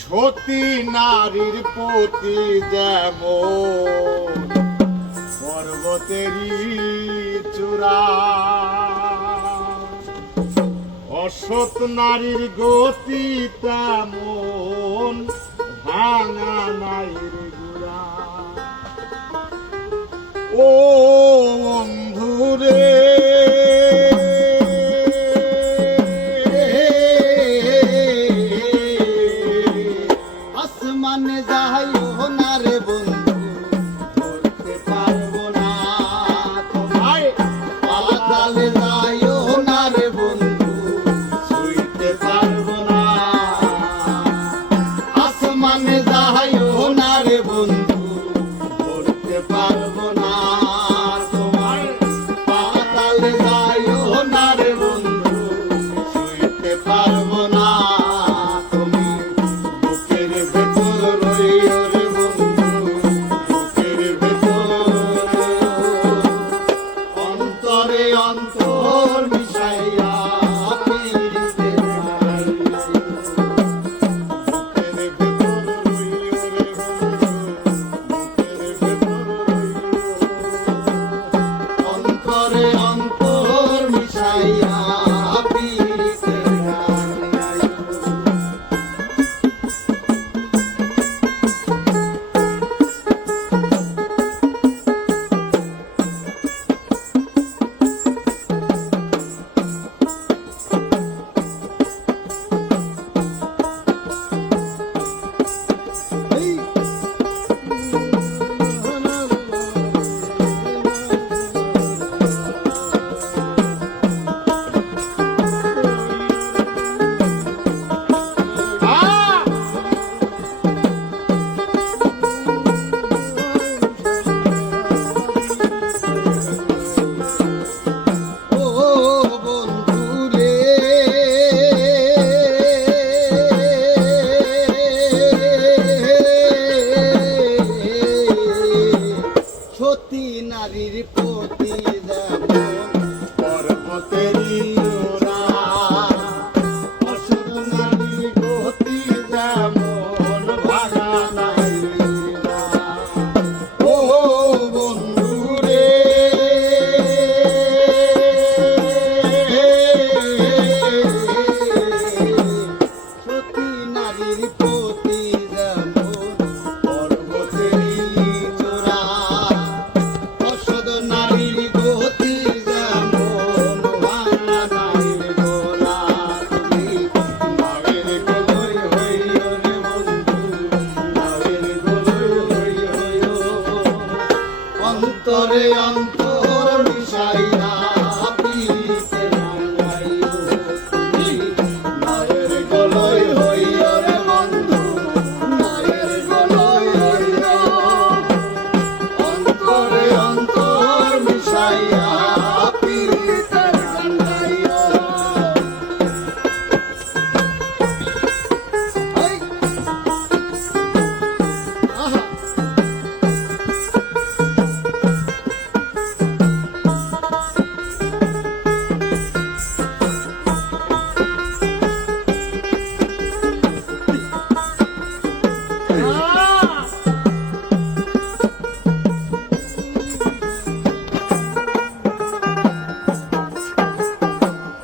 সতী নারীর প্রতি যেমন পর্বতেরই চূড়া, অসৎ নারীর গতি তেমন ভাঙা নাইর গুড়া। ও বন্ধুরে আসমানে যাইও না রে বন্ধু, ধরতে পারবো না তোমায়। পাতালে যাইও না রে বন্ধু, ছুঁইতে পারবো না। আসমানে যাইও না রে বন্ধু, ধরতে পারবো না তোমায়। পাতালে যাইও না রে বন্ধু, ছুঁইতে পারবো না। অন্তর মিশাইয়া পিরিতে অন্তরে অন্তর মিশাইয়া পিরিতে সতী নারীর প্রতি যেমন পর্বতেরই চূড়া, অসৎ নারীর গতি যেমন ভাঙা নাইর গুড়া। ও বন্ধুরে সতী নারীর প্রতি যেমন পর্বতেরই চূড়া, অসৎ নারীর গতি যেমন ভাঙা নাইর গোলা। তুমি নাগের গলই হইও রে বন্ধু, নাগের গলই হইও। অন্তরে অন্তর মিশাইয়া পিরিতে রাঙাইও। তুমি নাগের গলই হইও রে বন্ধু, নাগের গলই হইও। অন্তরে অন্তর মিশাইয়া পিরিতে রাঙাইও। এই! আহা!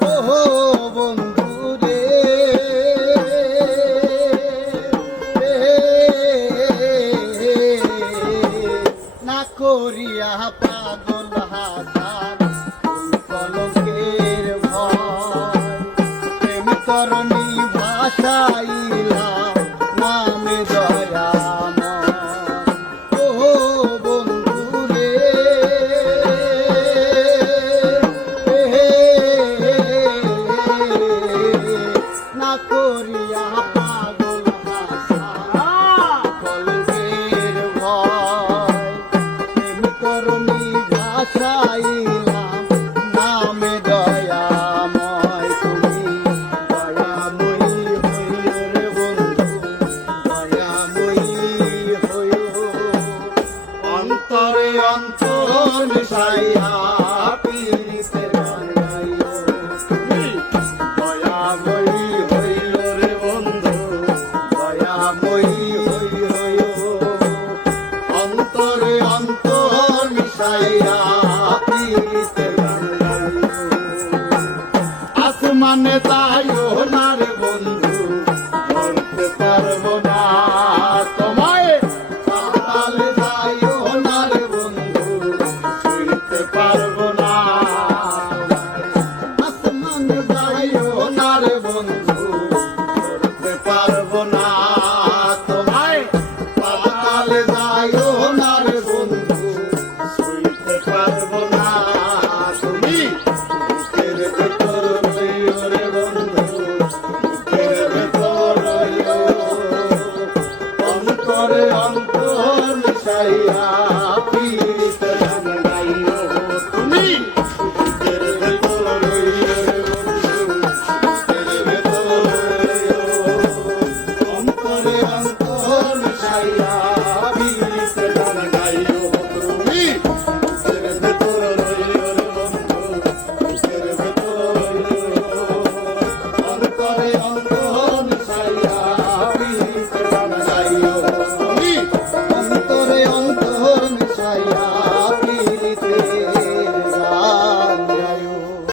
ওহো বন্ধুরে না করিয়া পাগল হাসান কলঙ্কের ভয়, প্রেম তরণী ভাষাইলা নামে দয়াময়। ওহো বন্ধুরে না করিয়া